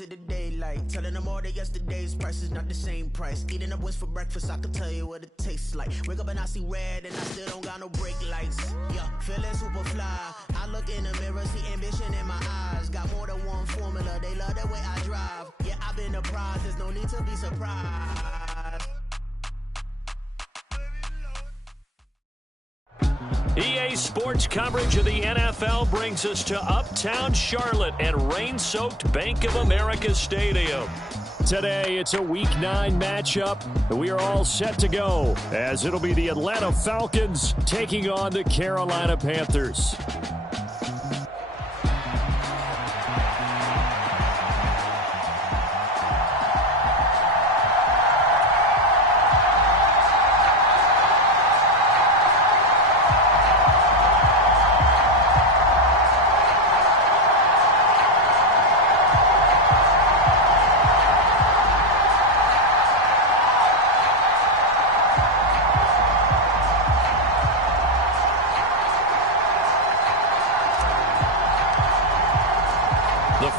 into the daylight. Telling them all that yesterday's price is not the same price. Eating up wings for breakfast, I can tell you what it tastes like. Wake up and I see red and I still don't got no brake lights. Yeah, feeling super fly. I look in the mirror, see ambition in my eyes. Got more than one formula, they love the way I drive. Yeah, I've been apprised, there's no need to be surprised. EA Sports coverage of the NFL brings us to Uptown Charlotte at rain-soaked Bank of America Stadium. Today, it's a Week 9 matchup. We are all set to go, as it'll be the Atlanta Falcons taking on the Carolina Panthers.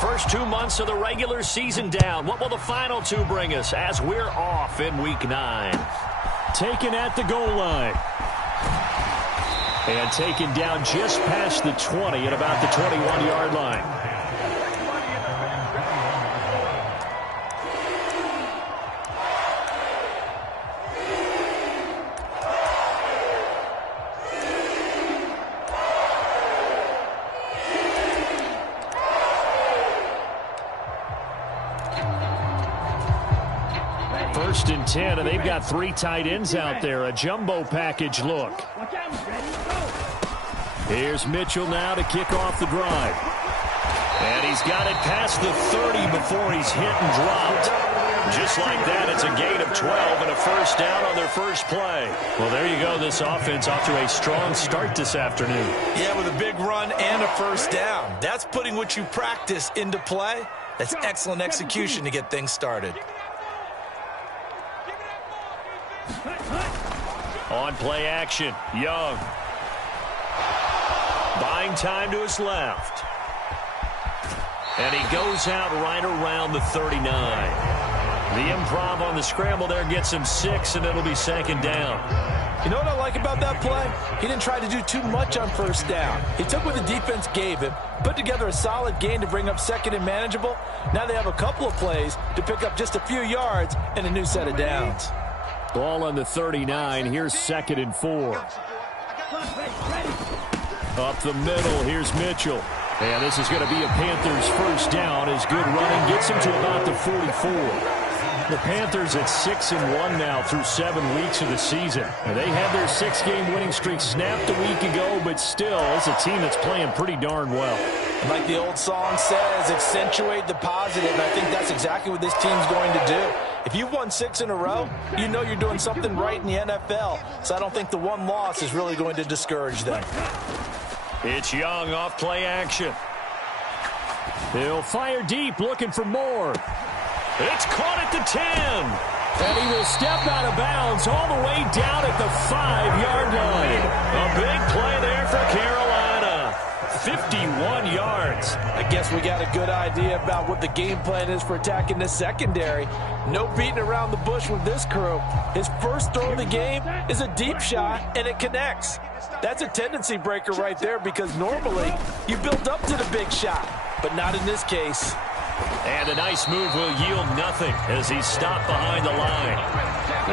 First 2 months of the regular season down. What will the final two bring us as we're off in Week 9? Taken at the goal line. And taken down just past the 20 at about the 21-yard line. First and 10, and they've got three tight ends out there. A jumbo package look. Here's Mitchell now to kick off the drive. And he's got it past the 30 before he's hit and dropped. Just like that, it's a gain of 12 and a first down on their first play. Well, there you go. This offense off to a strong start this afternoon. Yeah, with a big run and a first down. That's putting what you practice into play. That's excellent execution to get things started. On play action, Young. Buying time to his left. And he goes out right around the 39. The improv on the scramble there gets him 6, and it'll be second down. You know what I like about that play? He didn't try to do too much on first down. He took what the defense gave him, put together a solid gain to bring up second and manageable. Now they have a couple of plays to pick up just a few yards and a new set of downs. Ball on the 39. Here's second and 4. Up the middle. Here's Mitchell. And this is going to be a Panthers first down as good running gets him to about the 44. The Panthers at 6-1 now through 7 weeks of the season. And they had their 6-game winning streak snapped a week ago, but still, it's a team that's playing pretty darn well. And like the old song says, accentuate the positive, and I think that's exactly what this team's going to do. If you've won 6 in a row, you know you're doing something right in the NFL. So I don't think the one loss is really going to discourage them. It's Young off play action. He'll fire deep, looking for more. It's caught at the 10. And he will step out of bounds all the way down at the 5-yard line. A big play there for Carolina. 51 yards. I guess we got a good idea about what the game plan is for attacking the secondary. No beating around the bush with this crew. His first throw of the game is a deep shot, and it connects. That's a tendency breaker right there because normally you build up to the big shot, but not in this case. And a nice move will yield nothing as he's stopped behind the line.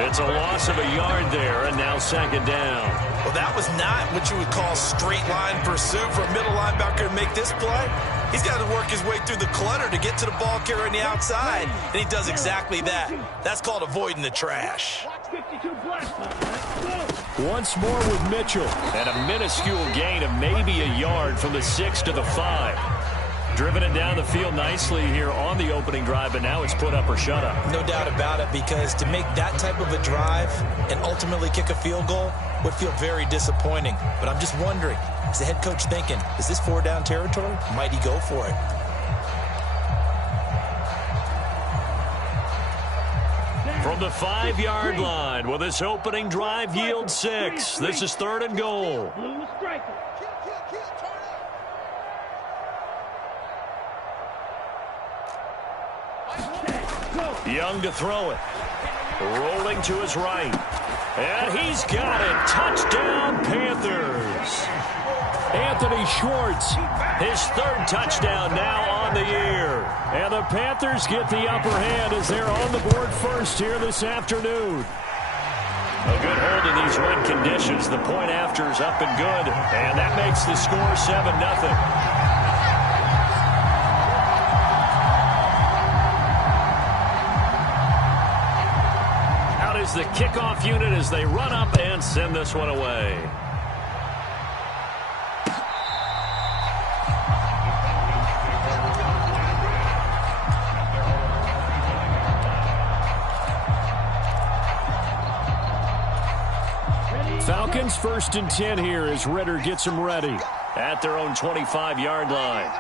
It's a loss of a yard there, and now second down. Well, that was not what you would call straight line pursuit for a middle linebacker to make this play. He's got to work his way through the clutter to get to the ball carrier on the outside, and he does exactly that. That's called avoiding the trash. Once more with Mitchell, and a minuscule gain of maybe a yard from the 6 to the 5. Driven it down the field nicely here on the opening drive, but now it's put up or shut up. No doubt about it, because to make that type of a drive and ultimately kick a field goal would feel very disappointing. But I'm just wondering, is the head coach thinking, is this 4-down territory? Might he go for it? From the 5-yard line, will this opening drive yield 6? This is 3rd and goal. Young to throw it. Rolling to his right. And he's got it. Touchdown, Panthers. Anthony Schwartz, his third touchdown now on the year. And the Panthers get the upper hand as they're on the board first here this afternoon. A good hold in these wet conditions. The point after is up and good. And that makes the score 7-0. Is the kickoff unit as they run up and send this one away. Falcons 1st and 10 here as Ritter gets them ready at their own 25-yard line.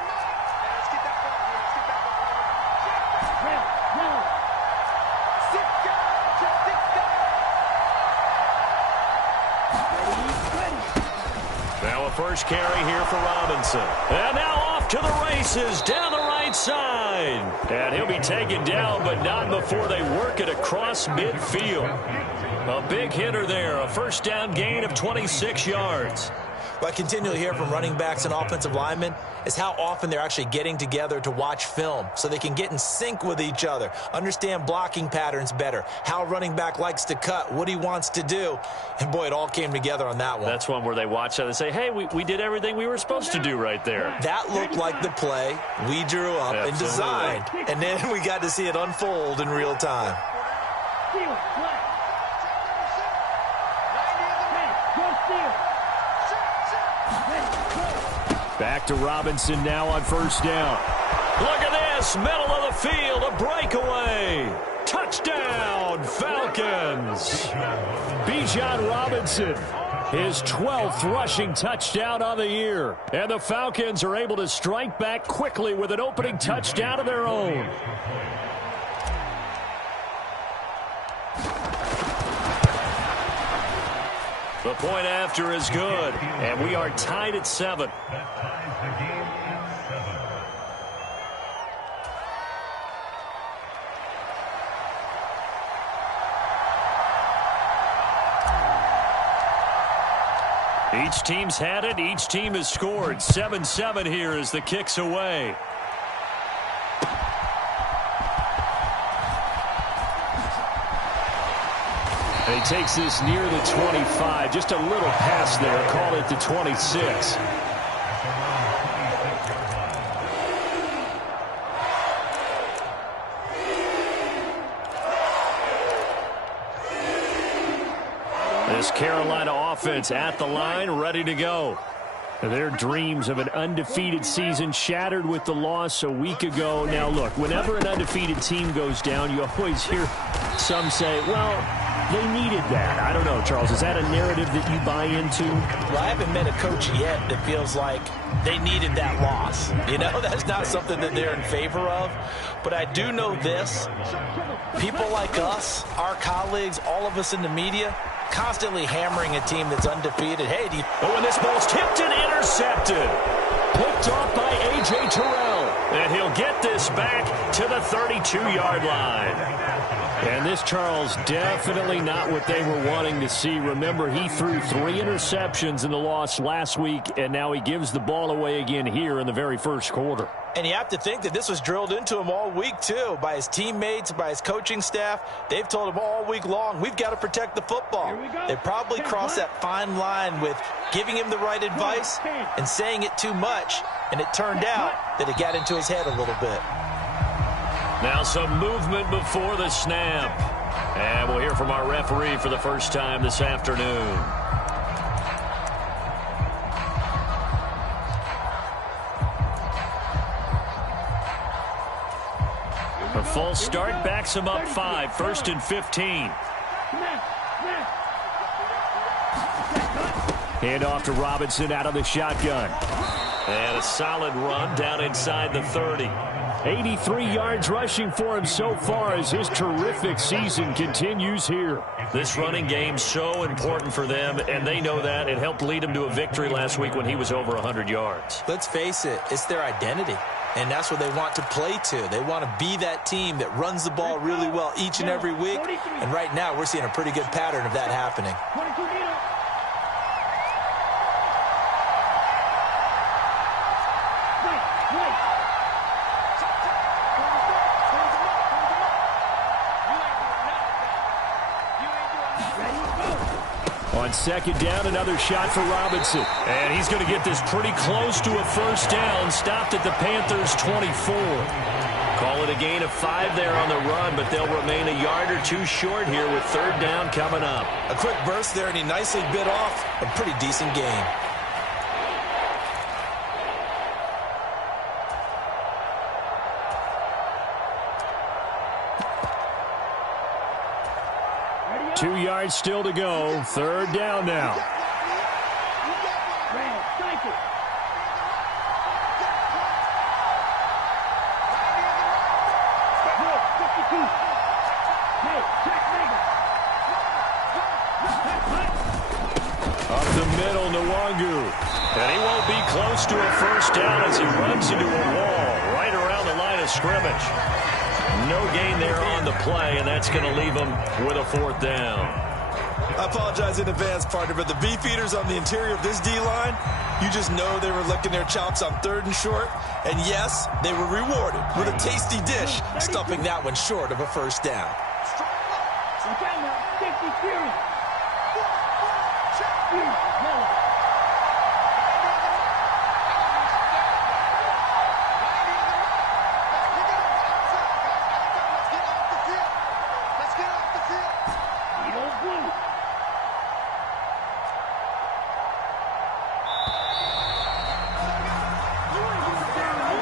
First carry here for Robinson. And now off to the races down the right side. And he'll be taken down, but not before they work it across midfield. A big hitter there. A first down gain of 26 yards. What I continually hear from running backs and offensive linemen is how often they're actually getting together to watch film so they can get in sync with each other, understand blocking patterns better, how a running back likes to cut, what he wants to do. And, boy, it all came together on that one. That's one where they watch it and say, hey, we did everything we were supposed to do right there. That looked like the play we drew up and designed. And then we got to see it unfold in real time. Back to Robinson now on first down. Look at this, middle of the field, a breakaway. Touchdown, Falcons. Bijan Robinson, his 12th rushing touchdown on the year. And the Falcons are able to strike back quickly with an opening touchdown of their own. The point after is good, and we are tied at 7. Each team's had it. Each team has scored. 7-7 here as the kick's away. And he takes this near the 25. Just a little pass there. Call it the 26. This Carolina offense at the line, ready to go. Their dreams of an undefeated season shattered with the loss a week ago. Now, look, whenever an undefeated team goes down, you always hear some say, well, they needed that. I don't know, Charles. Is that a narrative that you buy into? Well, I haven't met a coach yet that feels like they needed that loss. You know, that's not something that they're in favor of. But I do know this. People like us, our colleagues, all of us in the media, constantly hammering a team that's undefeated. Hey, when this ball's tipped and intercepted. Picked off by A.J. Terrell. And he'll get this back to the 32-yard line. And this, Charles, definitely not what they were wanting to see. Remember, he threw 3 interceptions in the loss last week, and now he gives the ball away again here in the very first quarter. And you have to think that this was drilled into him all week, too, by his teammates, by his coaching staff. They've told him all week long, we've got to protect the football. They probably crossed that fine line with giving him the right advice and saying it too much, and it turned out that it got into his head a little bit. Now some movement before the snap. And we'll hear from our referee for the first time this afternoon. A false start backs him up 5, 1st and 15. Hand off to Robinson out of the shotgun. And a solid run down inside the 30. 83 yards rushing for him so far as his terrific season continues here. This running game so important for them, and they know that. It helped lead them to a victory last week when he was over 100 yards. Let's face it, it's their identity. And that's what they want to play to. They want to be that team that runs the ball really well each and every week. And right now, we're seeing a pretty good pattern of that happening. On second down, another shot for Robinson. And he's going to get this pretty close to a first down. Stopped at the Panthers' 24. Call it a gain of 5 there on the run, but they'll remain a yard or two short here with third down coming up. A quick burst there, and he nicely bit off a pretty decent gain. Two yards still to go. Third down now. Up the middle, Nwangu. And he won't be close to a first down as he runs into a wall right around the line of scrimmage. No gain there on the play, and that's going to leave him with a fourth down. I apologize in advance, partner, but the beefeaters on the interior of this D-line, you just know they were licking their chops on third and short. And yes, they were rewarded with a tasty dish, stuffing that one short of a first down.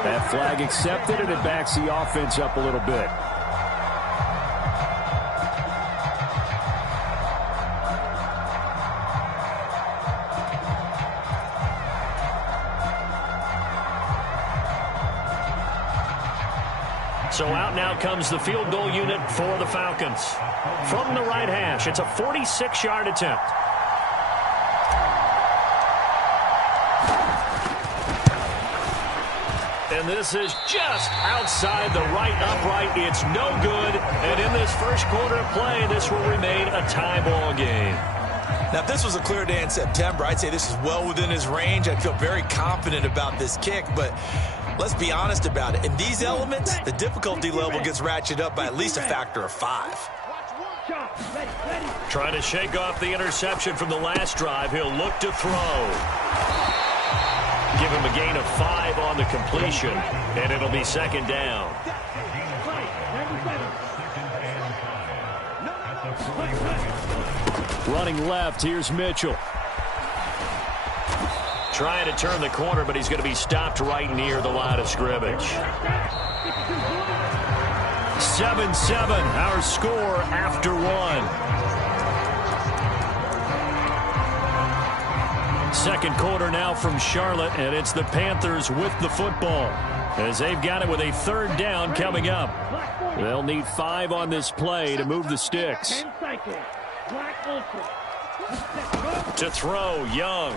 That flag accepted, and it backs the offense up a little bit. So out now comes the field goal unit for the Falcons. From the right hash, it's a 46-yard attempt. And this is just outside the right upright. It's no good. And in this first quarter of play, this will remain a tie ball game. Now, if this was a clear day in September, I'd say this is well within his range. I'd feel very confident about this kick, but let's be honest about it. In these elements, the difficulty level gets ratcheted up by at least a factor of 5. Trying to shake off the interception from the last drive. He'll look to throw. Give him a gain of 5 on the completion, and it'll be second down. Running left, here's Mitchell. Trying to turn the corner, but he's going to be stopped right near the line of scrimmage. 7-7, our score after 1. Second quarter now from Charlotte, and it's the Panthers with the football as they've got it with a third down coming up. They'll need 5 on this play to move the sticks. To throw, Young.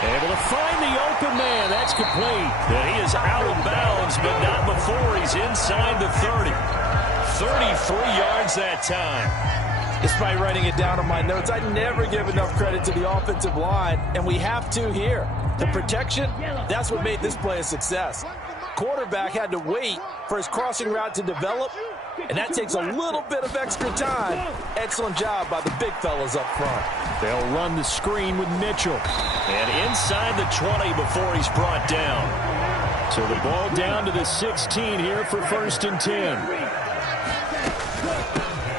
Able to find the open man. That's complete. And he is out of bounds, but not before he's inside the 30. 33 yards that time. Despite writing it down on my notes, I never give enough credit to the offensive line, and we have to here. The protection, that's what made this play a success. Quarterback had to wait for his crossing route to develop, and that takes a little bit of extra time. Excellent job by the big fellas up front. They'll run the screen with Mitchell. And inside the 20 before he's brought down. So the ball down to the 16 here for first and 10.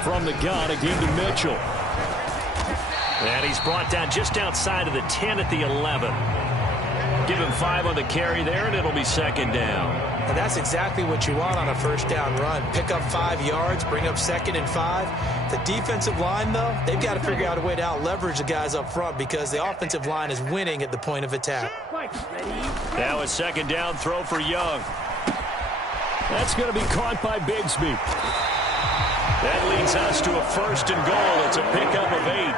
From the gun, again to Mitchell. And he's brought down just outside of the 10 at the 11. Give him 5 on the carry there, and it'll be second down. And that's exactly what you want on a first down run. Pick up 5 yards, bring up second and 5. The defensive line, though, they've got to figure out a way to out-leverage the guys up front because the offensive line is winning at the point of attack. Now a second down throw for Young. That's going to be caught by Bigsby. That leads us to a first and goal. It's a pickup of 8.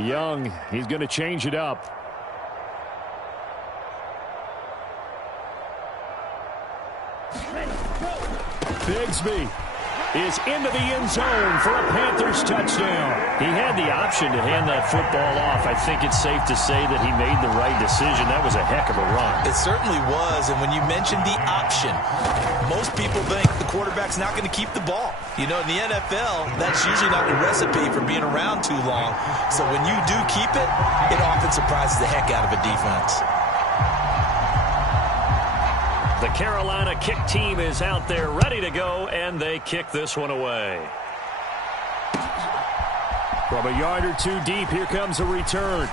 Young, he's going to change it up. Bigsby is into the end zone for a Panthers touchdown. He had the option to hand that football off. I think it's safe to say that he made the right decision. That was a heck of a run. It certainly was, and when you mentioned the option, most people think the quarterback's not going to keep the ball. You know, in the NFL, that's usually not the recipe for being around too long. So when you do keep it, it often surprises the heck out of a defense. The Carolina kick team is out there ready to go, and they kick this one away. From a yard or two deep, here comes a return.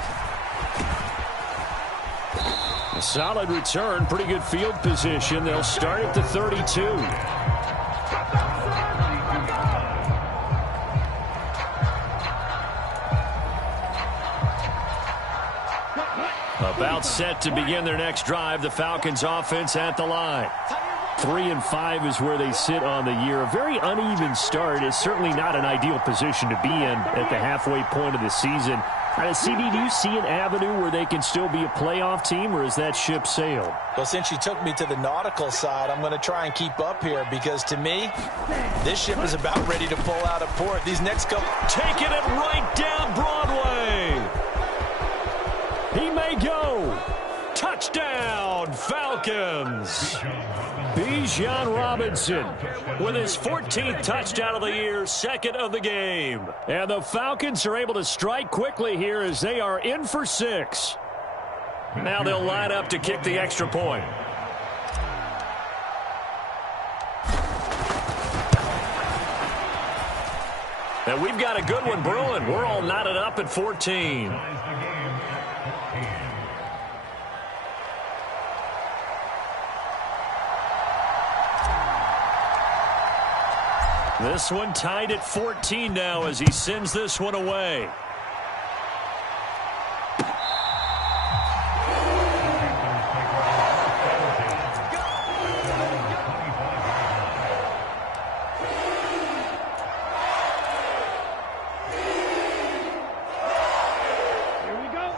A solid return, pretty good field position. They'll start at the 32. About set to begin their next drive. The Falcons offense at the line. 3-5 is where they sit on the year. A very uneven start is certainly not an ideal position to be in at the halfway point of the season. CD, do you see an avenue where they can still be a playoff team, or is that ship sailed? Well, since you took me to the nautical side, I'm going to try and keep up here because, to me, this ship is about ready to pull out of port. These next couple... Taking it right down Broadway. He may go. Touchdown, Falcons. Bijan Robinson with his 14th touchdown of the year, second of the game. And the Falcons are able to strike quickly here as they are in for 6. Now they'll line up to kick the extra point. And we've got a good one brewing. We're all knotted up at 14. This one tied at 14 now as he sends this one away.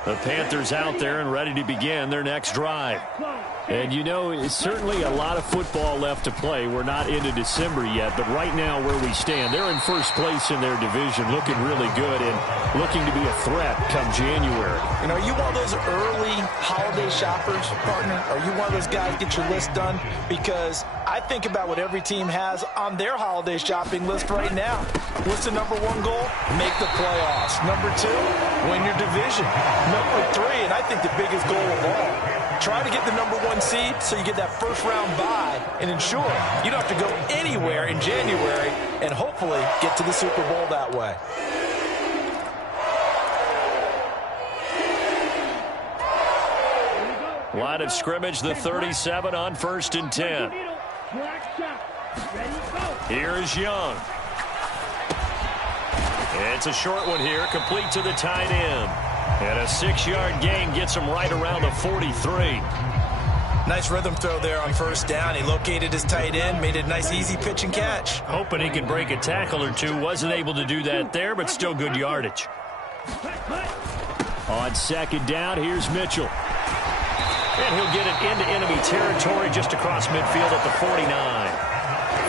The Panthers out there and ready to begin their next drive. And, you know, it's certainly a lot of football left to play. We're not into December yet, but right now where we stand, they're in first place in their division, looking really good and looking to be a threat come January. You know, are you one of those early holiday shoppers, partner? Are you one of those guys get your list done? Because I think about what every team has on their holiday shopping list right now. What's the number one goal? Make the playoffs. Number 2, win your division. Number 3, and I think the biggest goal of all, try to get the number 1 seed so you get that first round bye and ensure you don't have to go anywhere in January and hopefully get to the Super Bowl that way. Line of scrimmage, the 37 on 1st and 10. Here's Young. It's a short one here, complete to the tight end. And a 6-yard gain gets him right around the 43. Nice rhythm throw there on first down. He located his tight end, made it a nice easy pitch and catch. Hoping he could break a tackle or two. Wasn't able to do that there, but still good yardage. On 2nd down, here's Mitchell. And he'll get it into enemy territory just across midfield at the 49.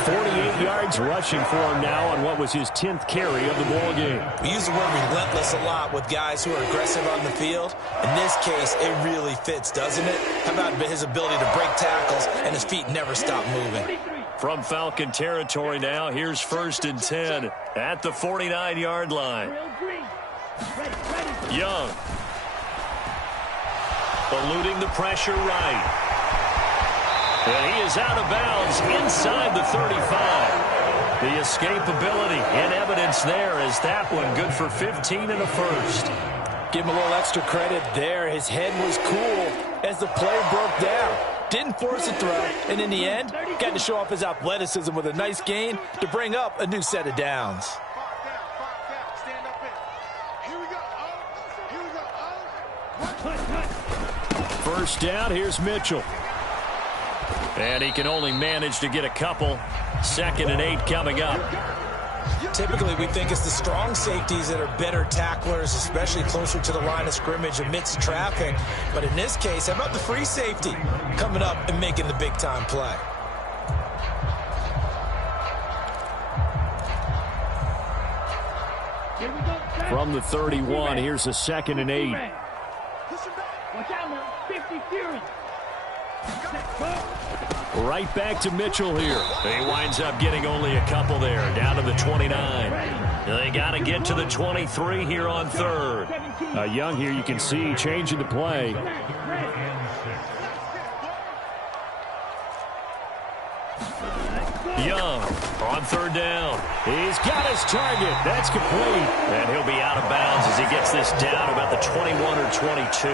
48 yards rushing for him now on what was his 10th carry of the ball game. We use the word relentless a lot with guys who are aggressive on the field. In this case, it really fits, doesn't it? How about his ability to break tackles and his feet never stop moving? From Falcon territory now, here's 1st and 10 at the 49-yard line. Young. Eluding the pressure right. And he is out of bounds inside the 35. The escapability and evidence there as that one good for 15 and a first. Give him a little extra credit there. His head was cool as the play broke down. Didn't force a throw, and in the end, got to show off his athleticism with a nice gain to bring up a new set of downs. First down, here's Mitchell. And he can only manage to get a couple. 2nd and 8 coming up. Typically, we think it's the strong safeties that are better tacklers, especially closer to the line of scrimmage amidst traffic. But in this case, how about the free safety coming up and making the big-time play? From the 31, here's a 2nd and 8. Watch out now, 50 Fury. Right back to Mitchell here. He winds up getting only a couple there, down to the 29. They got to get to the 23 here on 3rd. Young here, you can see, changing the play. Young on 3rd down. He's got his target. That's complete. And he'll be out of bounds as he gets this down about the 21 or 22.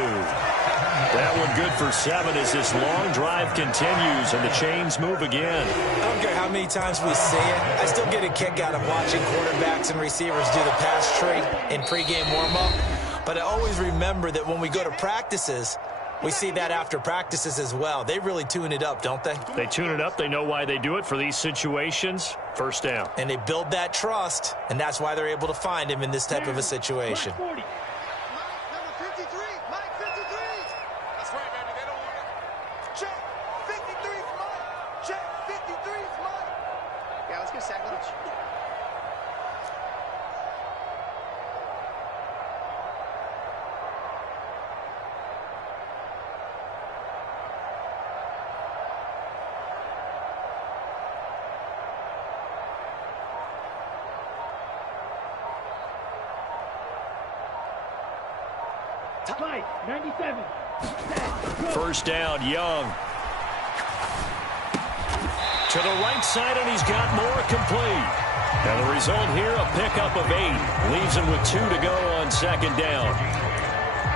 That one good for 7 as this long drive continues and the chains move again. I don't care how many times we see it. I still get a kick out of watching quarterbacks and receivers do the pass tree in pregame warm-up. But I always remember that when we go to practices, we see that after practices as well. They really tune it up, don't they? They tune it up. They know why they do it for these situations. 1st down. And they build that trust, and that's why they're able to find him in this type of a situation. Mike, 97. 1st down, Young. To the right side, and he's got more complete. And the result here, a pickup of 8. Leaves him with 2 to go on 2nd down.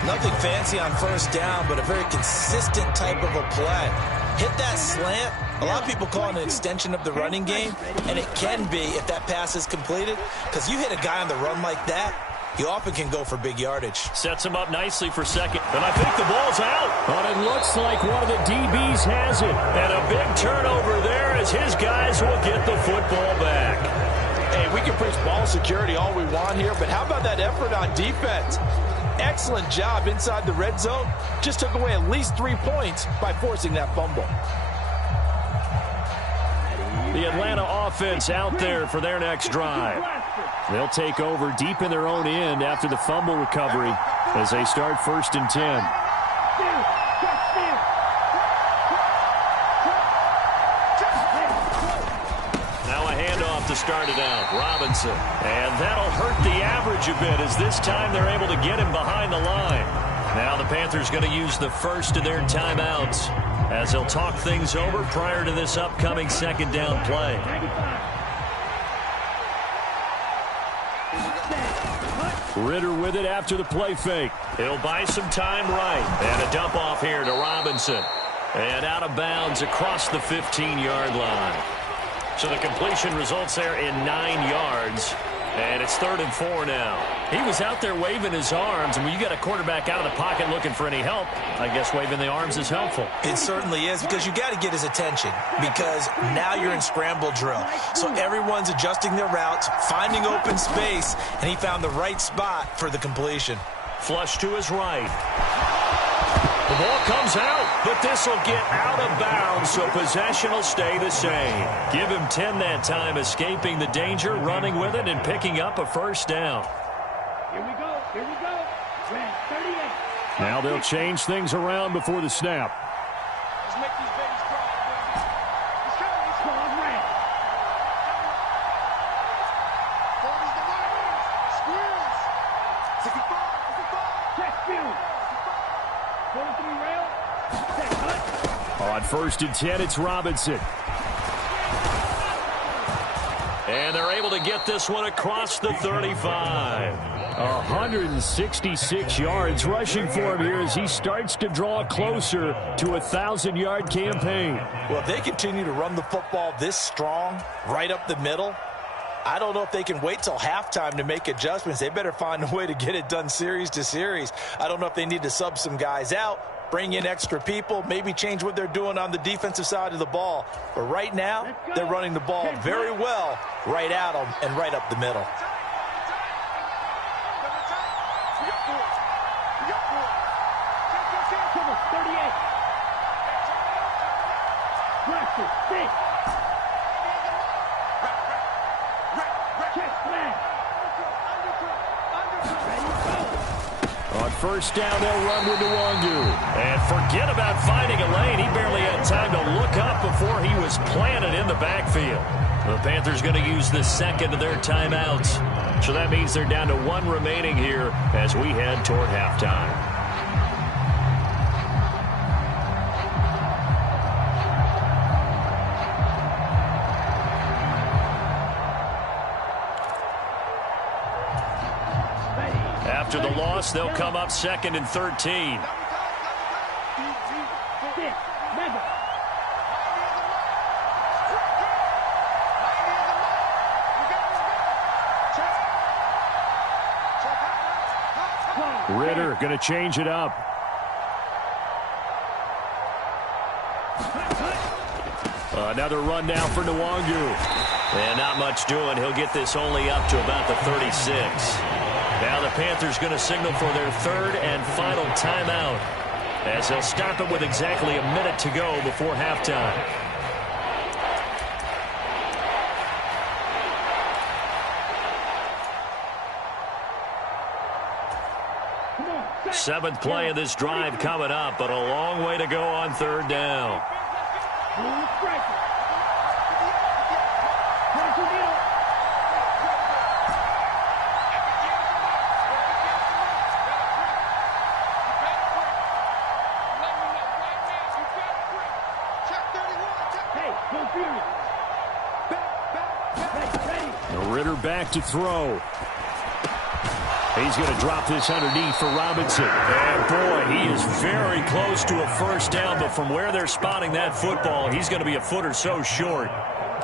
Nothing fancy on 1st down, but a very consistent type of a play. Hit that slant. A lot of people call it an extension of the running game, and it can be if that pass is completed, because you hit a guy on the run like that, you often can go for big yardage. Sets him up nicely for 2nd. And I think the ball's out. But it looks like one of the DBs has it. And a big turnover there as his guys will get the football back. Hey, we can preach ball security all we want here, but how about that effort on defense? Excellent job inside the red zone. Just took away at least 3 points by forcing that fumble. The Atlanta offense out there for their next drive. They'll take over deep in their own end after the fumble recovery as they start 1st and 10. Now a handoff to start it out. Robinson. And that'll hurt the average a bit as this time they're able to get him behind the line. Now the Panthers going to use the first of their timeouts as they'll talk things over prior to this upcoming 2nd down play. Ritter with it after the play fake. He'll buy some time right. And a dump off here to Robinson. And out of bounds across the 15-yard line. So the completion results there in 9 yards. And it's 3rd and 4 now. He was out there waving his arms, and when you got a quarterback out of the pocket looking for any help, I guess waving the arms is helpful. It certainly is, because you got to get his attention, because now you're in scramble drill. So everyone's adjusting their routes, finding open space, and he found the right spot for the completion. Flush to his right. The ball comes out, but this will get out of bounds, so possession will stay the same. Give him 10 that time, escaping the danger, running with it, and picking up a 1st down. Here we go. Red 38. Now they'll change things around before the snap. Let's make these babies cry, baby. Let's go. It's called red. 40's the Lions. Squeeze. 65. Check field. 43 rail. Set cut. On 1st and 10, it's Robinson. And they're able to get this one across the 35. 166 yards rushing for him here as he starts to draw closer to a 1,000-yard campaign. Well, if they continue to run the football this strong, right up the middle, I don't know if they can wait till halftime to make adjustments. They better find a way to get it done series to series. I don't know if they need to sub some guys out bring in extra people, maybe change what they're doing on the defensive side of the ball. But right now, they're running the ball very well right at them and right up the middle. On first down, they'll run with Nwangu. And forget about finding a lane. He barely had time to look up before he was planted in the backfield. The Panthers going to use the second of their timeouts. So that means they're down to one remaining here as we head toward halftime. After the loss, they'll come up 2nd and 13. Ritter going to change it up. Another run now for Nwangu. And not much doing. He'll get this only up to about the 36. Now the Panthers going to signal for their third and final timeout as they'll stop it with exactly a minute to go before halftime. Seventh play of this drive coming up, but a long way to go on third down. Ritter back to throw. He's going to drop this underneath for Robinson. And, boy, he is very close to a first down, but from where they're spotting that football, he's going to be a foot or so short.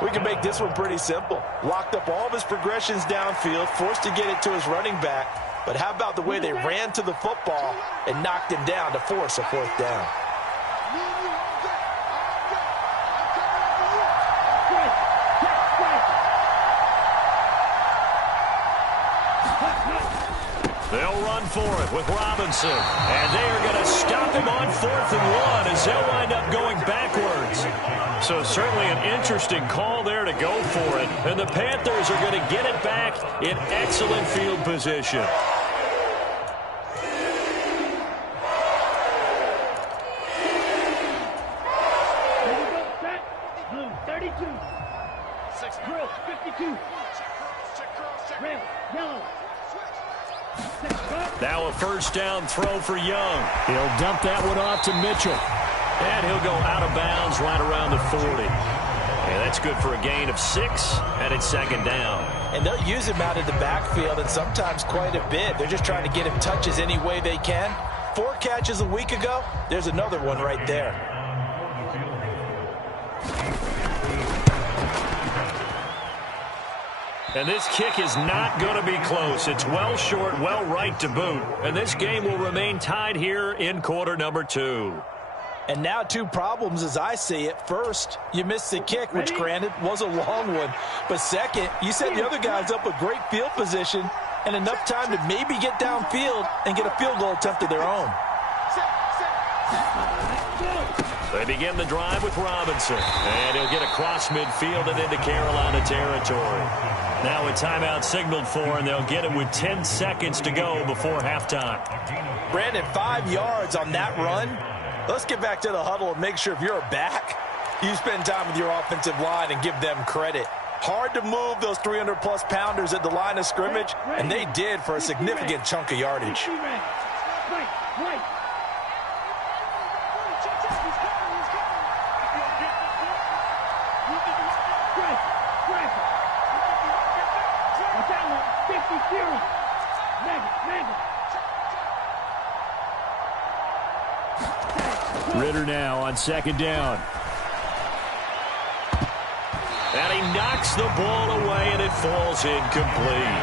We can make this one pretty simple. Locked up all of his progressions downfield, forced to get it to his running back. But how about the way they ran to the football and knocked him down to force a fourth down? They'll run for it with Robinson. And they are going to stop him on 4th and 1 as they'll wind up going backwards. So certainly an interesting call there to go for it. And the Panthers are going to get it back in excellent field position. Blue 32. Girls 52. Red, yellow. Now a first down throw for Young. He'll dump that one off to Mitchell. And he'll go out of bounds right around the 40. And that's good for a gain of 6, and it's second down. And they'll use him out of the backfield, and sometimes quite a bit. They're just trying to get him touches any way they can. 4 catches a week ago. There's another one right there. And this kick is not going to be close. It's well short, well right to boot. And this game will remain tied here in quarter number 2. And now 2 problems as I see it. First, you missed the kick, which granted was a long one. But second, you set the other guys up with great field position and enough time to maybe get downfield and get a field goal attempt of their own. They begin the drive with Robinson. And he'll get across midfield and into Carolina territory. Now a timeout signaled for, and they'll get it with 10 seconds to go before halftime. Brandon, 5 yards on that run. Let's get back to the huddle and make sure if you're back, you spend time with your offensive line and give them credit. Hard to move those 300-plus pounders at the line of scrimmage, and they did for a significant chunk of yardage. Ritter now on second down. And he knocks the ball away, and it falls incomplete.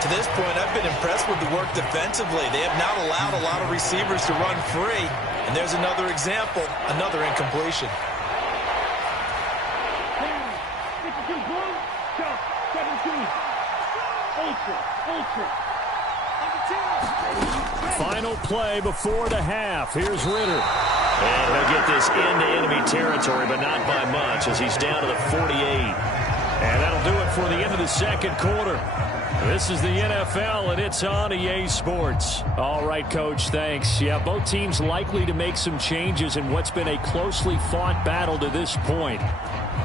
To this point, I've been impressed with the work defensively. They have not allowed a lot of receivers to run free. And there's another example, another incompletion. Final play before the half. Here's Ritter. And he'll get this into enemy territory, but not by much as he's down to the 48. And that'll do it for the end of the second quarter. This is the NFL, and it's on EA Sports. All right, Coach, thanks. Yeah, both teams likely to make some changes in what's been a closely fought battle to this point.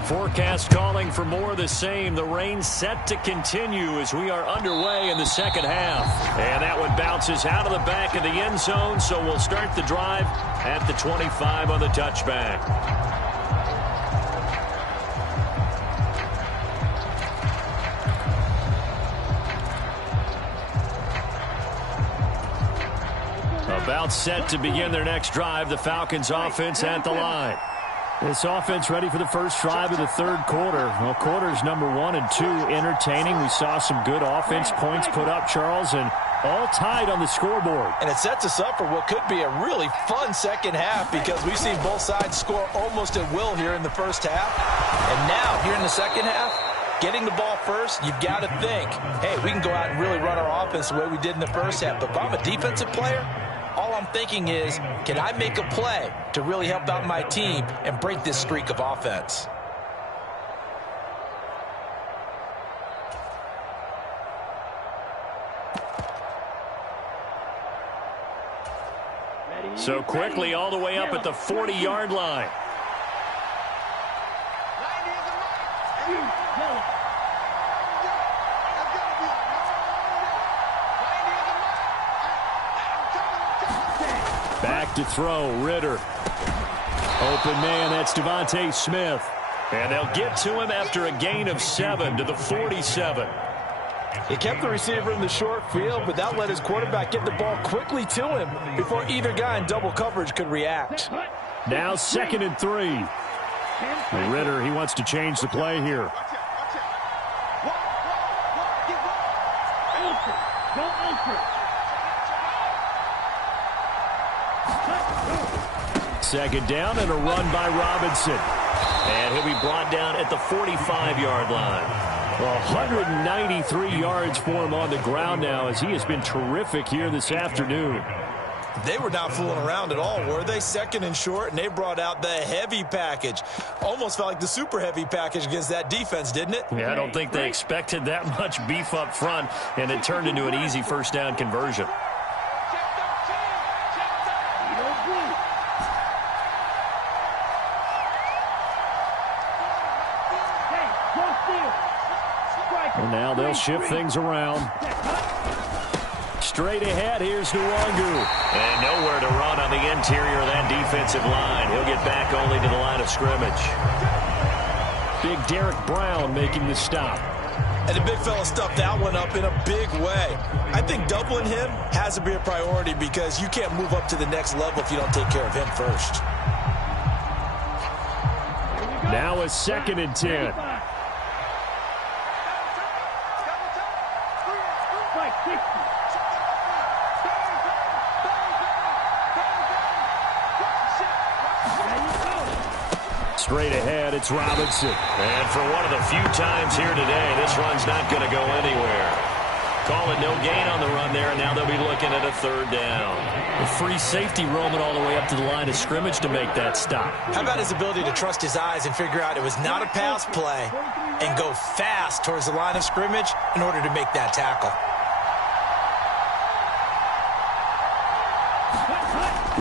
Forecast calling for more of the same. The rain set to continue as we are underway in the second half. And that one bounces out of the back of the end zone, so we'll start the drive at the 25 on the touchback. About set to begin their next drive, the Falcons offense at the line. This offense ready for the first drive of the third quarter. Well, quarters number 1 and 2 entertaining. We saw some good offense points put up, Charles, and all tied on the scoreboard. And it sets us up for what could be a really fun second half because we've seen both sides score almost at will here in the first half. And now, here in the second half, getting the ball first, you've got to think, hey, we can go out and really run our offense the way we did in the first half. But if I'm a defensive player, all I'm thinking is, can I make a play to really help out my team and break this streak of offense? So quickly all the way up at the 40-yard line. Back to throw, Ritter. Open man, that's Devontae Smith. And they'll get to him after a gain of 7 to the 47. He kept the receiver in the short field, but that let his quarterback get the ball quickly to him before either guy in double coverage could react. Now 2nd and 3. Ritter, he wants to change the play here. Second down and a run by Robinson. And he'll be brought down at the 45-yard line. 193 yards for him on the ground now as he has been terrific here this afternoon. They were not fooling around at all, were they? 2nd and short, and they brought out the heavy package. Almost felt like the super heavy package against that defense, didn't it? Yeah, I don't think they expected that much beef up front, and it turned into an easy first down conversion. Well, now they'll shift things around. Straight ahead, here's Nwangu. And nowhere to run on the interior of that defensive line. He'll get back only to the line of scrimmage. Big Derek Brown making the stop. And the big fella stuffed that one up in a big way. I think doubling him has to be a priority because you can't move up to the next level if you don't take care of him first. Now a 2nd and 10. Straight ahead, it's Robinson. And for one of the few times here today, this run's not going to go anywhere. Call it no gain on the run there, and now they'll be looking at a 3rd down. A free safety roaming all the way up to the line of scrimmage to make that stop. How about his ability to trust his eyes and figure out it was not a pass play and go fast towards the line of scrimmage in order to make that tackle?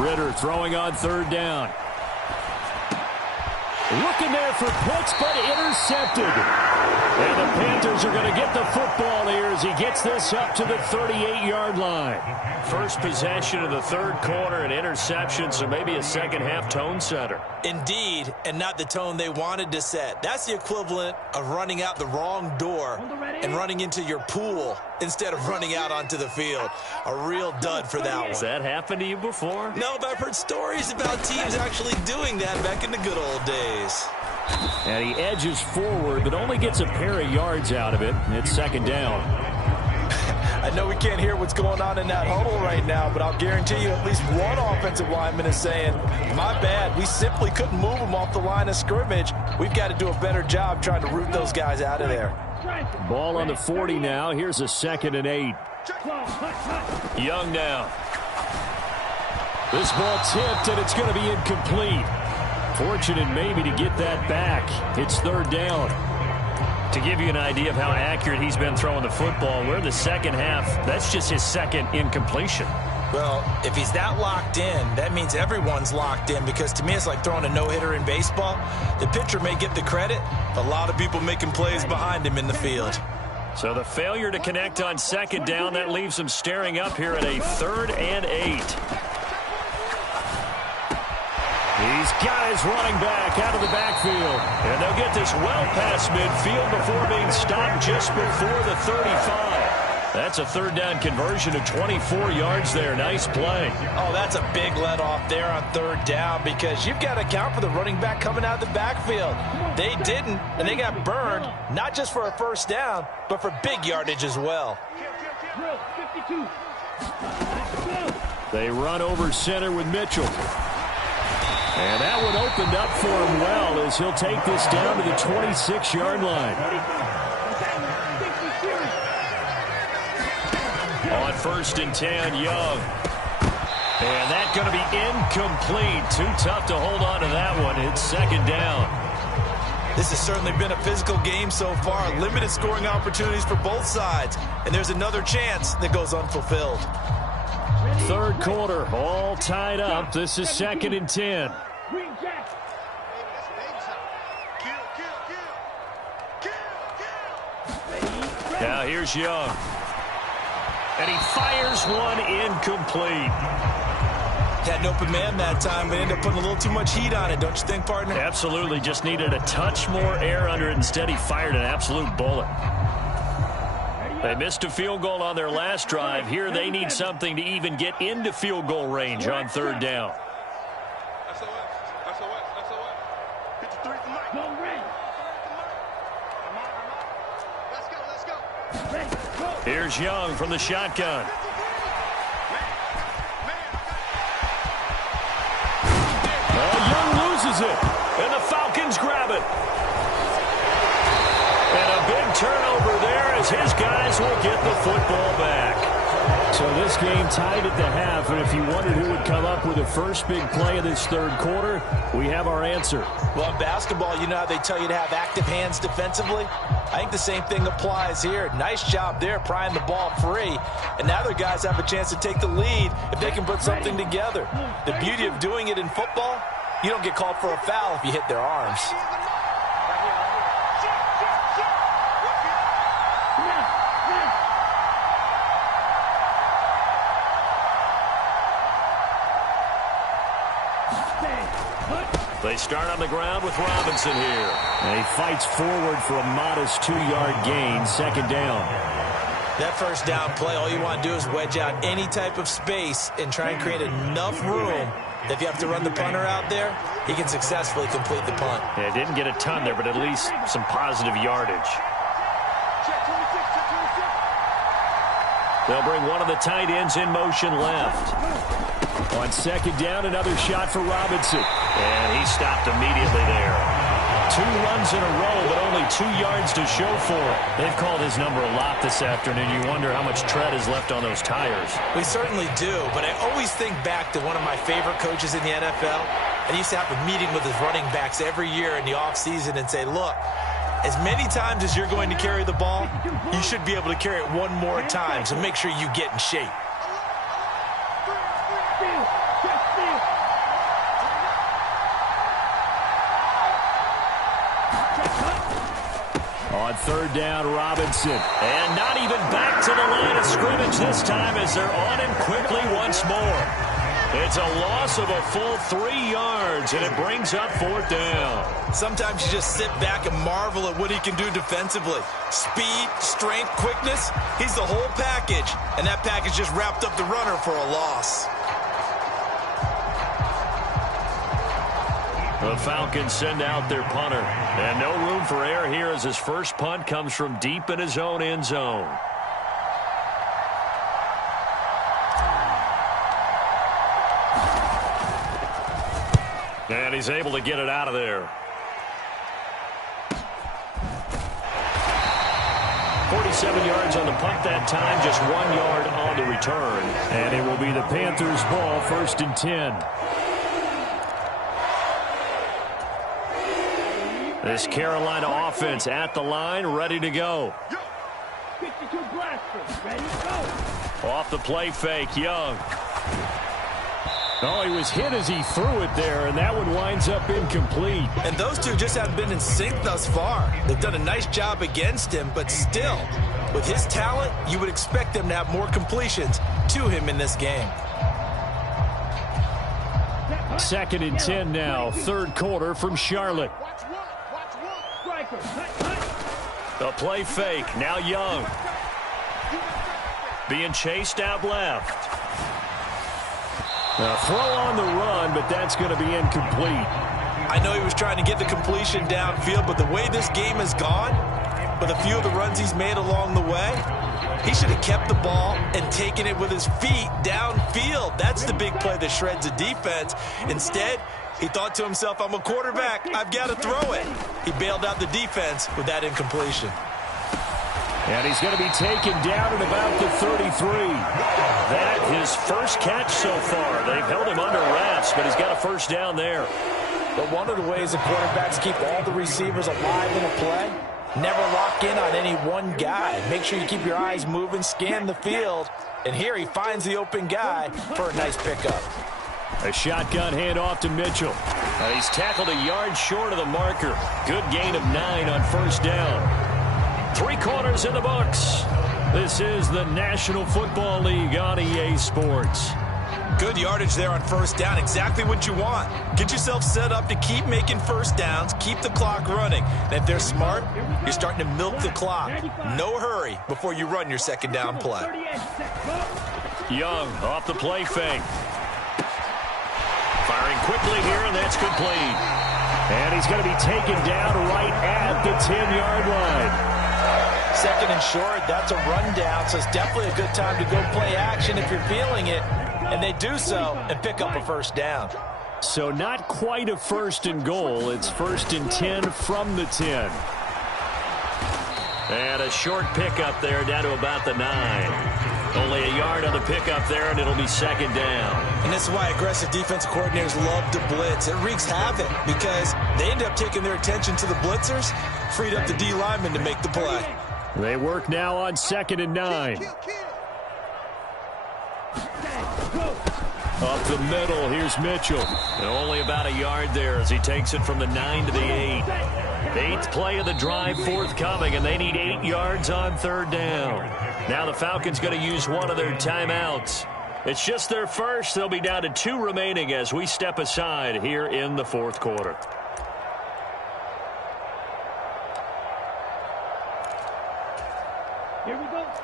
Ritter throwing on 3rd down. Looking there for Pitts, but intercepted. And the Panthers are going to get the football here as he gets this up to the 38-yard line. First possession of the third quarter, an interception, so maybe a second-half tone setter. Indeed, and not the tone they wanted to set. That's the equivalent of running out the wrong door and running into your pool instead of running out onto the field. A real dud for that one. Has that happened to you before? No, but I've heard stories about teams actually doing that back in the good old days. And he edges forward, but only gets a pair of yards out of it. It's second down. I know we can't hear what's going on in that huddle right now, but I'll guarantee you at least one offensive lineman is saying, my bad, we simply couldn't move them off the line of scrimmage. We've got to do a better job trying to root those guys out of there. Ball on the 40 now. Here's a 2nd and 8. Young now. This ball tipped, and it's going to be incomplete. Fortunate maybe to get that back. It's 3rd down. To give you an idea of how accurate he's been throwing the football, we're in the second half. That's just his 2nd incompletion. Well, if he's that locked in, that means everyone's locked in, because to me it's like throwing a no-hitter in baseball. The pitcher may get the credit, but a lot of people making plays behind him in the field. So the failure to connect on 2nd down, that leaves him staring up here at a 3rd and 8. He's got his running back out of the backfield. And they'll get this well past midfield before being stopped just before the 35. That's a 3rd down conversion of 24 yards there. Nice play. Oh, that's a big let off there on 3rd down, because you've got to account for the running back coming out of the backfield. They didn't, and they got burned, not just for a 1st down, but for big yardage as well. They run over center with Mitchell. And that one opened up for him well, as he'll take this down to the 26-yard line. On 1st and 10, Young. And that's going to be incomplete. Too tough to hold on to that one. It's 2nd down. This has certainly been a physical game so far. Limited scoring opportunities for both sides. And there's another chance that goes unfulfilled. 3rd quarter, all tied up. This is 2nd and 10. Now here's Young. And he fires one incomplete. Had an open man that time, but ended up putting a little too much heat on it, don't you think, partner? Absolutely. Just needed a touch more air under it. Instead, he fired an absolute bullet. They missed a field goal on their last drive. Here they need something to even get into field goal range on 3rd down. Here's Young from the shotgun. Young loses it, and the Falcons grab it. And a big turnover there, as his guys will get the football back. So this game tied at the half, and if you wondered who would come up with the first big play of this 3rd quarter, we have our answer. Well, in basketball, you know how they tell you to have active hands defensively? I think the same thing applies here. Nice job there prying the ball free. And now their guys have a chance to take the lead if they can put something together. The beauty of doing it in football, you don't get called for a foul if you hit their arms. They start on the ground with Robinson here. And he fights forward for a modest 2-yard gain, 2nd down. That 1st down play, all you want to do is wedge out any type of space and try and create enough room that if you have to run the punter out there, he can successfully complete the punt. Yeah, didn't get a ton there, but at least some positive yardage. They'll bring one of the tight ends in motion left. On 2nd down, another shot for Robinson. And he stopped immediately there. 2 runs in a row, but only 2 yards to show for it. They've called his number a lot this afternoon. You wonder how much tread is left on those tires. We certainly do, but I always think back to one of my favorite coaches in the NFL. I used to have a meeting with his running backs every year in the offseason and say, look, as many times as you're going to carry the ball, you should be able to carry it one more time, so make sure you get in shape. On 3rd down, Robinson. And not even back to the line of scrimmage this time, as they're on him quickly once more. It's a loss of a full 3 yards, and it brings up 4th down. Sometimes you just sit back and marvel at what he can do defensively. Speed, strength, quickness, he's the whole package. And that package just wrapped up the runner for a loss. The Falcons send out their punter. And no room for error here, as his first punt comes from deep in his own end zone. And he's able to get it out of there. 47 yards on the punt that time, just 1 yard on the return. And it will be the Panthers' ball, 1st and 10. This Carolina offense at the line, ready to go. 52 blasters, ready to go. Off the play fake, Young. Oh, he was hit as he threw it there, and that one winds up incomplete. And those two just haven't been in sync thus far. They've done a nice job against him, but still, with his talent, you would expect them to have more completions to him in this game. 2nd and 10 now, 3rd quarter from Charlotte. The play fake, now Young. Being chased out left. A throw on the run, but that's going to be incomplete. I know he was trying to get the completion downfield, but the way this game has gone, with a few of the runs he's made along the way, he should have kept the ball and taken it with his feet downfield. That's the big play that shreds a defense. Instead, he thought to himself, I'm a quarterback, I've got to throw it. He bailed out the defense with that incompletion. And he's going to be taken down at about the 33. That his first catch so far. They've held him under wraps, but he's got a 1st down there. But one of the ways that quarterbacks keep all the receivers alive in a play, never lock in on any one guy. Make sure you keep your eyes moving, scan the field. And here he finds the open guy for a nice pickup. A shotgun handoff to Mitchell. He's tackled a yard short of the marker. Good gain of 9 on 1st down. 3 quarters in the books. This is the National Football League on EA Sports. Good yardage there on 1st down. Exactly what you want. Get yourself set up to keep making 1st downs, keep the clock running. And if they're smart, you're starting to milk the clock. No hurry before you run your 2nd down play. Young off the play fake. Firing quickly here, and that's complete. And he's going to be taken down right at the 10-yard line. 2nd and short, that's a rundown, so it's definitely a good time to go play action if you're feeling it. And they do so and pick up a 1st down. So not quite a 1st and goal. It's 1st and 10 from the 10. And a short pickup there down to about the 9. Only a yard on the pickup there, and it'll be 2nd down. And this is why aggressive defensive coordinators love to blitz. It wreaks havoc because they end up taking their attention to the blitzers, freed up the D lineman to make the play. They work now on 2nd and 9. Up the middle, here's Mitchell. And only about a yard there as he takes it from the 9 to the 8. 8th play of the drive forthcoming, and they need 8 yards on 3rd down. Now the Falcons going to use one of their timeouts. It's just their first. They'll be down to 2 remaining as we step aside here in the 4th quarter.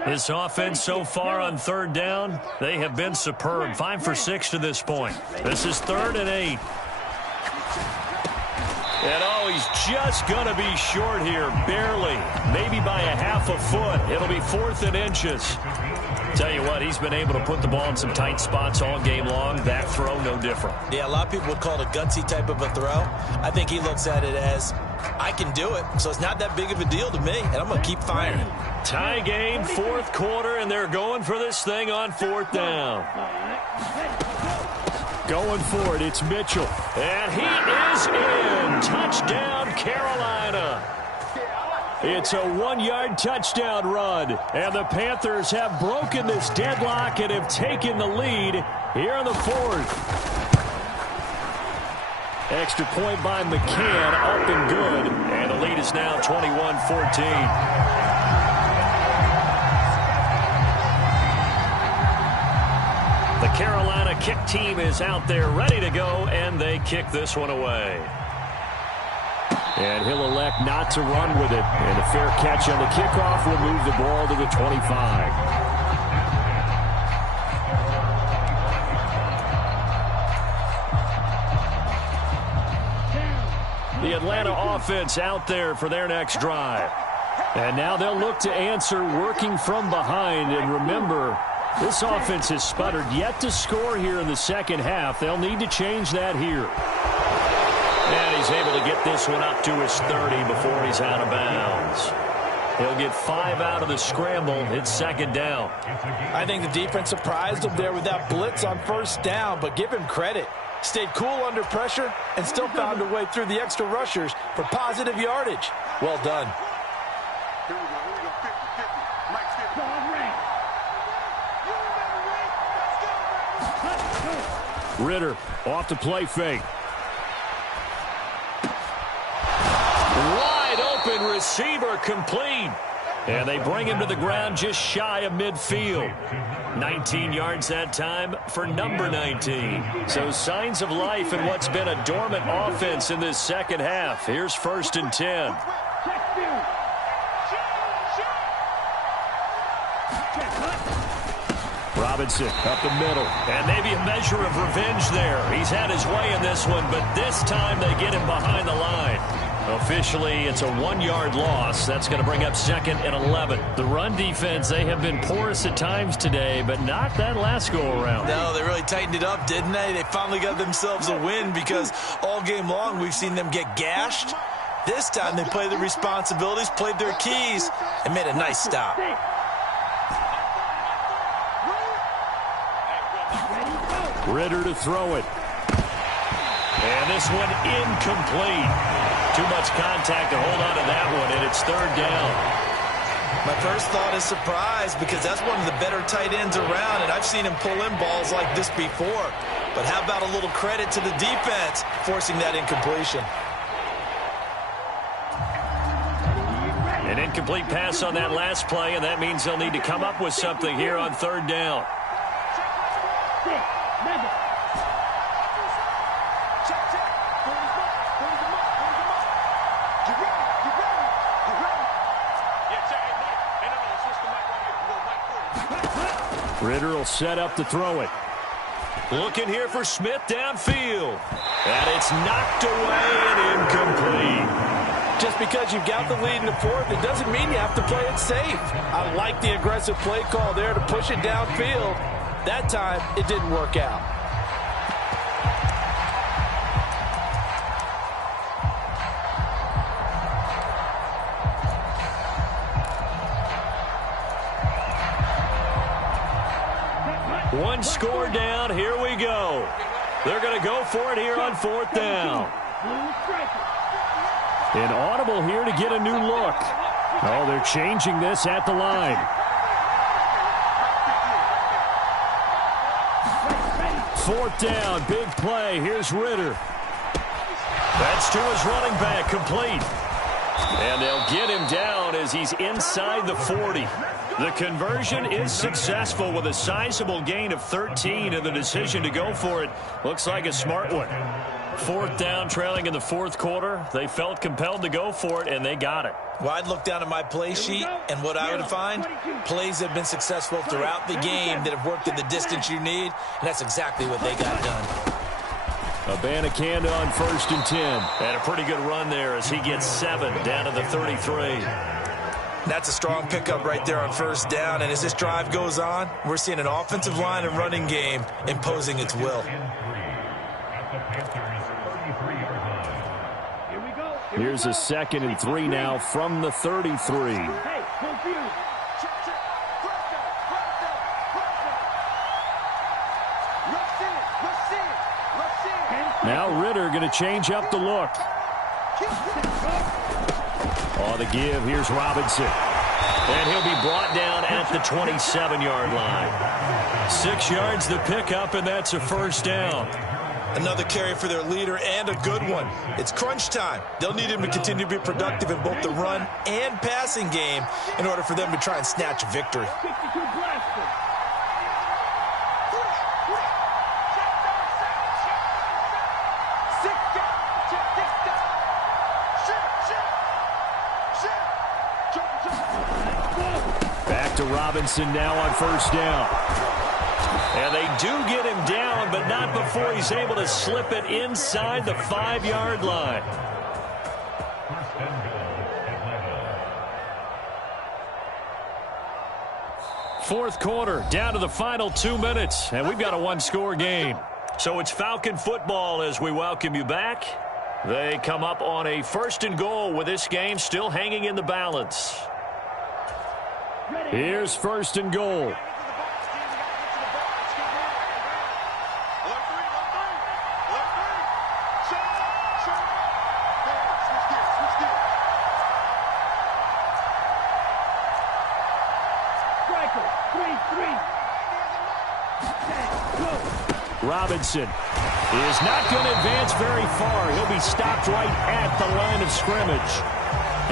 This offense so far on 3rd down, they have been superb. 5 for 6 to this point. This is 3rd and 8. And oh, he's just going to be short here, barely, maybe by a half a foot. It'll be 4th and inches. Tell you what, he's been able to put the ball in some tight spots all game long. That throw, no different. Yeah, a lot of people would call it a gutsy type of a throw. I think he looks at it as, I can do it, so it's not that big of a deal to me, and I'm going to keep firing. Tie game, 4th quarter, and they're going for this thing on 4th down. Going for it, it's Mitchell. And he is in. Touchdown, Carolina. It's a 1-yard touchdown run. And the Panthers have broken this deadlock and have taken the lead here in the 4th. Extra point by McCann, up and good. And the lead is now 21-14. The Carolina kick team is out there ready to go, and they kick this one away. And he'll elect not to run with it. And a fair catch on the kickoff will move the ball to the 25. The Atlanta offense out there for their next drive. And now they'll look to answer working from behind. And remember, this offense has sputtered, yet to score here in the 2nd half. They'll need to change that here. he's able to get this one up to his 30 before he's out of bounds. He'll get 5 out of the scramble. It's second down. I think the defense surprised him there with that blitz on first down, but give him credit. Stayed cool under pressure and still found a way through the extra rushers for positive yardage. Well done. Here we go, 50-50. Mike's 50. Ritter off the play fake. Wide open receiver complete. And they bring him to the ground just shy of midfield. 19 yards that time for number 19. So signs of life in what's been a dormant offense in this second half. Here's 1st and 10. Robinson up the middle. And maybe a measure of revenge there. He's had his way in this one, but this time they get him behind the line. Officially, it's a 1-yard loss. That's going to bring up 2nd and 11. The run defense, they have been porous at times today, but not that last go-around. No, they really tightened it up, didn't they? They finally got themselves a win because all game long we've seen them get gashed. This time they played their responsibilities, played their keys, and made a nice stop. Ritter to throw it. And this one incomplete. Too much contact to hold on to that one, and it's 3rd down. My first thought is surprise because that's one of the better tight ends around, and I've seen him pull in balls like this before. But how about a little credit to the defense forcing that incompletion? An incomplete pass on that last play, and that means they'll need to come up with something here on 3rd down. Ritter will set up to throw it. Looking here for Smith downfield. And it's knocked away and incomplete. Just because you've got the lead in the 4th, it doesn't mean you have to play it safe. I like the aggressive play call there to push it downfield. That time, it didn't work out. One score down. Here we go. They're going to go for it here on 4th down. An audible here to get a new look. Oh, they're changing this at the line. 4th down, big play. Here's Ritter. That's to his running back, complete. And they'll get him down as he's inside the 40. The conversion is successful with a sizable gain of 13, and the decision to go for it looks like a smart one. 4th down, trailing in the 4th quarter. They felt compelled to go for it, and they got it. Well, I'd look down at my play sheet, and what I would find, plays have been successful throughout the game that have worked in the distance you need, and that's exactly what they got done. Abanikanda on 1st and 10. And a pretty good run there as he gets 7 down to the 33. That's a strong pickup right there on 1st down, and as this drive goes on, we're seeing an offensive line and running game imposing its will. Here's a 2nd and 3 now from the 33. Now Ritter going to change up the look. On the give, here's Robinson. And he'll be brought down at the 27-yard line. 6 yards the pickup, and that's a 1st down. Another carry for their leader, and a good one. It's crunch time. They'll need him to continue to be productive in both the run and passing game in order for them to try and snatch a victory. Back to Robinson now on 1st down. And they do get him down, but not before he's able to slip it inside the 5-yard line. Fourth quarter, down to the final 2 minutes, and we've got a 1-score game. So it's Falcon football as we welcome you back. They come up on a 1st and goal with this game still hanging in the balance. Here's 1st and goal. Robinson is not going to advance very far. He'll be stopped right at the line of scrimmage.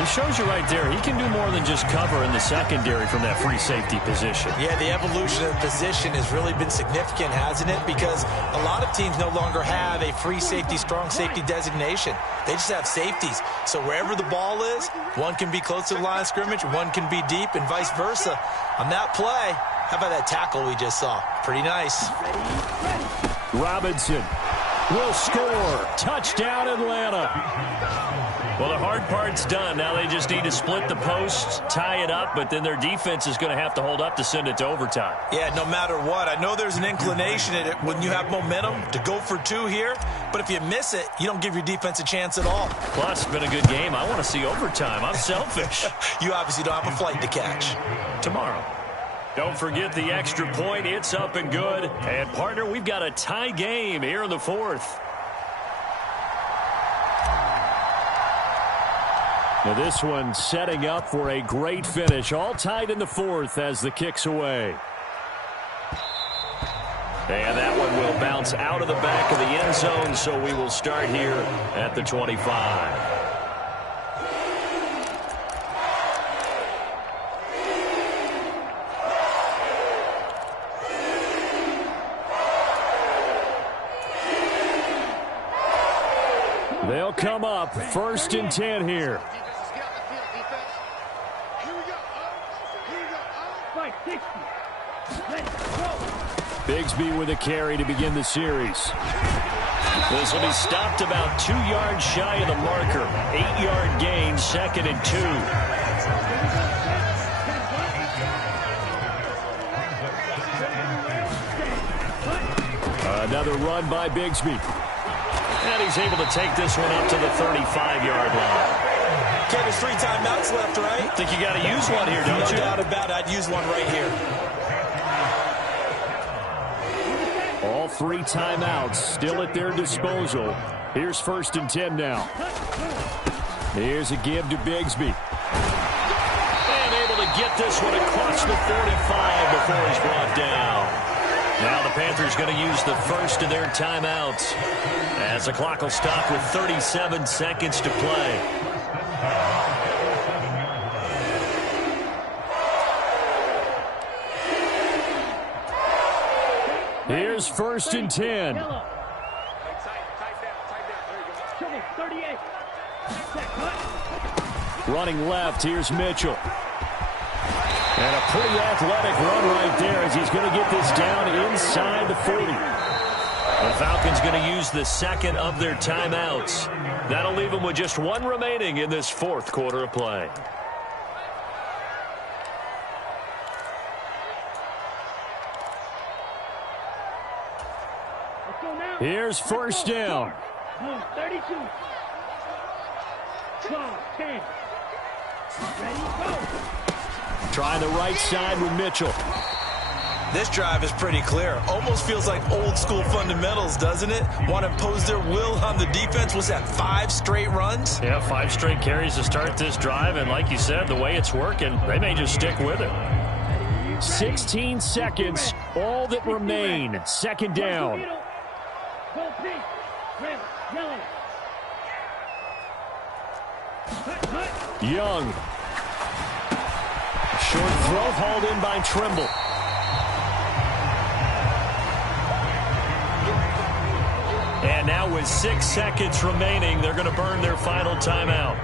It shows you right there, he can do more than just cover in the secondary from that free safety position. Yeah, the evolution of the position has really been significant, hasn't it? Because a lot of teams no longer have a free safety, strong safety designation. They just have safeties. So wherever the ball is, one can be close to the line of scrimmage, one can be deep, and vice versa. On that play, how about that tackle we just saw? Pretty nice. Robinson will score. Touchdown, Atlanta. Well, the hard part's done. Now they just need to split the posts, tie it up, but then their defense is going to have to hold up to send it to overtime. Yeah, no matter what. I know there's an inclination in it when you have momentum to go for 2 here, but if you miss it, you don't give your defense a chance at all. Plus, it's been a good game. I want to see overtime. I'm selfish. You obviously don't have a flight to catch. Tomorrow. Don't forget the extra point. It's up and good. And, partner, we've got a tie game here in the 4th. Now this one setting up for a great finish. All tied in the 4th as the kick's away. And that one will bounce out of the back of the end zone, so we will start here at the 25. They'll come up 1st and 10 here. Bigsby with a carry to begin the series. This will be stopped about 2 yards shy of the marker. 8-yard gain, 2nd and 2. Another run by Bigsby. And he's able to take this one up to the 35-yard line. Okay, there's 3 timeouts left, right? Think you got to use one here, don't you? No doubt about it. I'd use one right here. All 3 timeouts still at their disposal. Here's 1st and 10 now. Here's a give to Bigsby. And able to get this one across the 45 before he's brought down. Now the Panthers going to use the first of their timeouts as the clock will stop with 37 seconds to play. Here's 1st and 10. Running left, here's Mitchell. And a pretty athletic run right there as he's going to get this down inside the 40. The Falcons going to use the second of their timeouts. That'll leave them with just 1 remaining in this 4th quarter of play. Here's 1st down. 32. 12, 10. Ready, go. Trying the right side with Mitchell. This drive is pretty clear. Almost feels like old school fundamentals, doesn't it? Want to impose their will on the defense. Was that 5 straight runs? Yeah, 5 straight carries to start this drive. And like you said, the way it's working, they may just stick with it. 16 seconds, all that remain. 2nd down. Young. Short throw hauled in by Trimble. And now with 6 seconds remaining, they're going to burn their final timeout.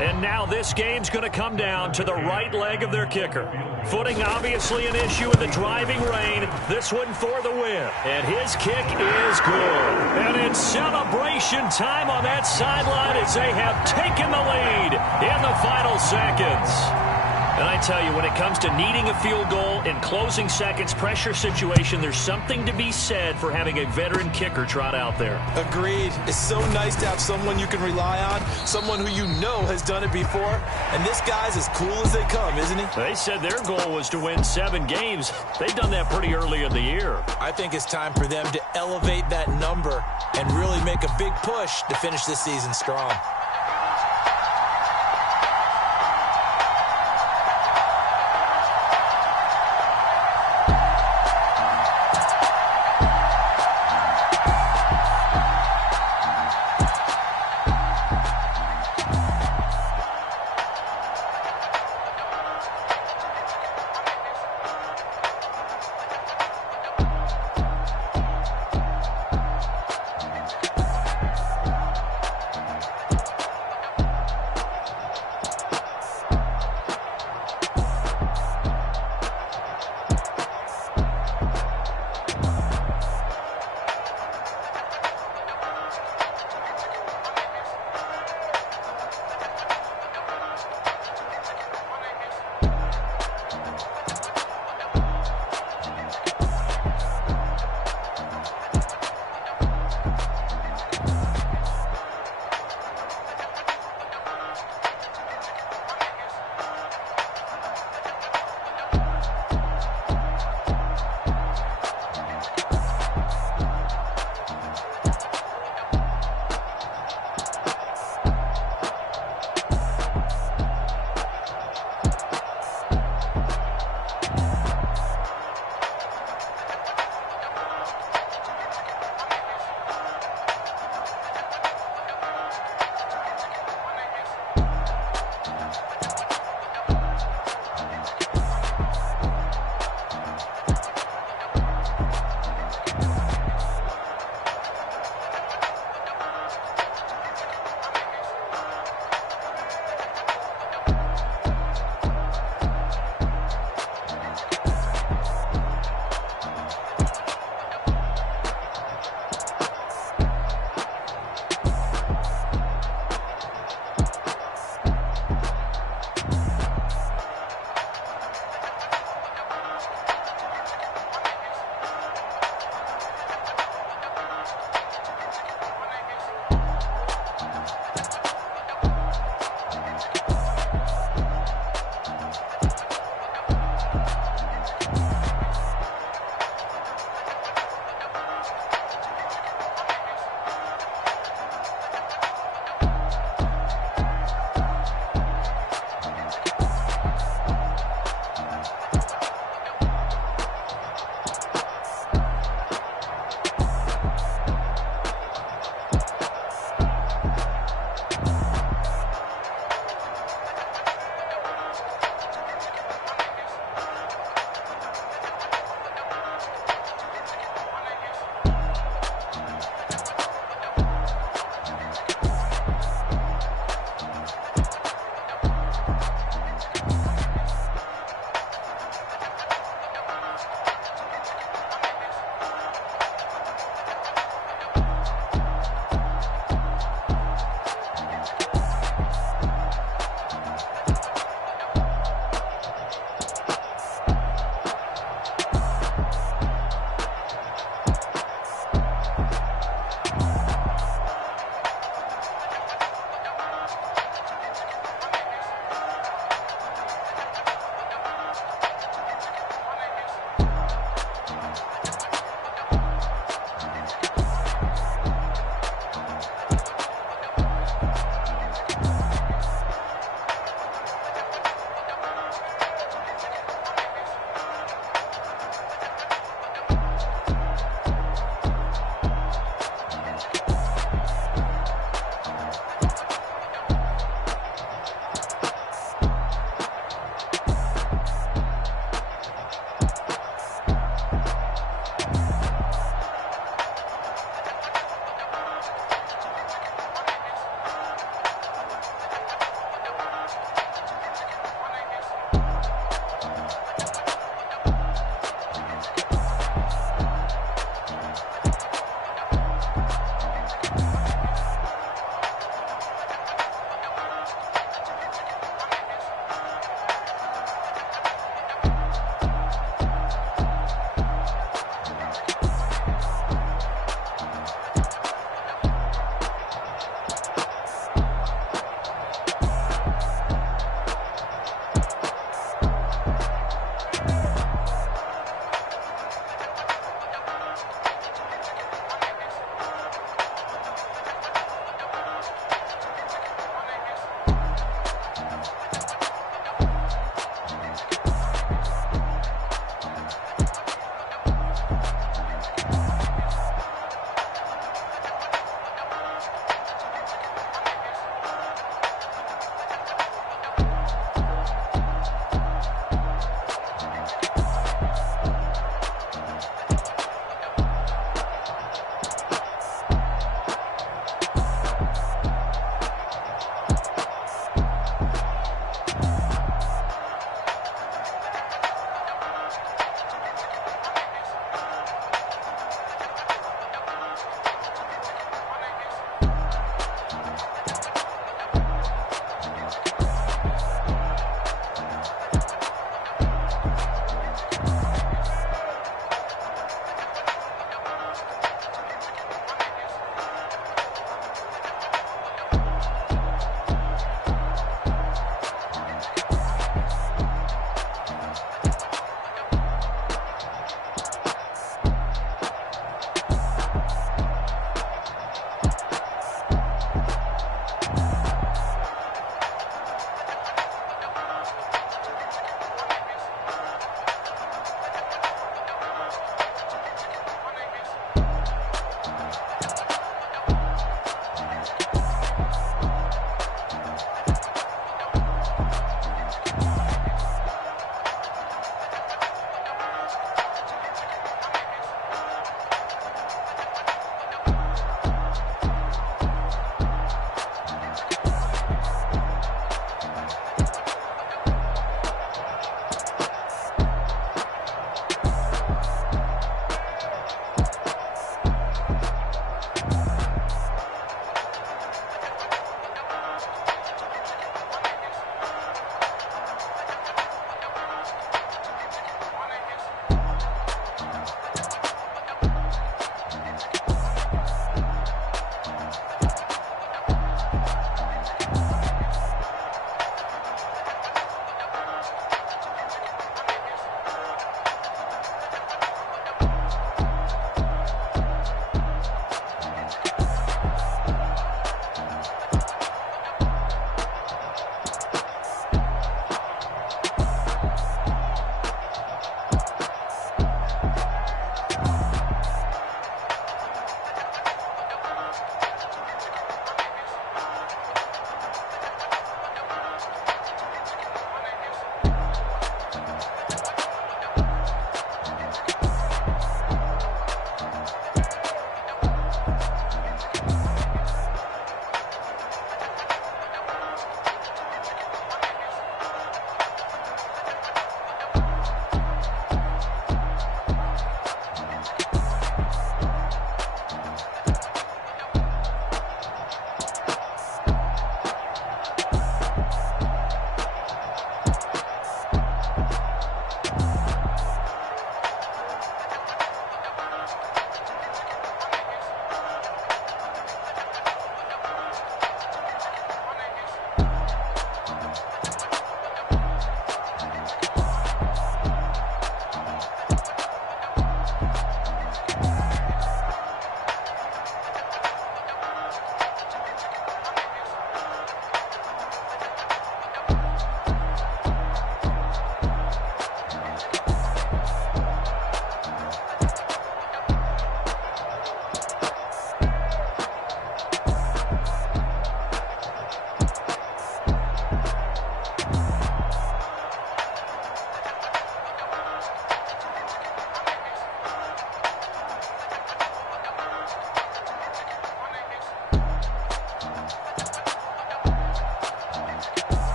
And now this game's going to come down to the right leg of their kicker. Footing obviously an issue in the driving rain. This one for the win. And his kick is good. And it's celebration time on that sideline as they have taken the lead in the final seconds. And I tell you, when it comes to needing a field goal in closing seconds, pressure situation, there's something to be said for having a veteran kicker trot out there. Agreed. It's so nice to have someone you can rely on, someone who you know has done it before. And this guy's as cool as they come, isn't he? They said their goal was to win 7 games. They've done that pretty early in the year. I think it's time for them to elevate that number and really make a big push to finish this season strong.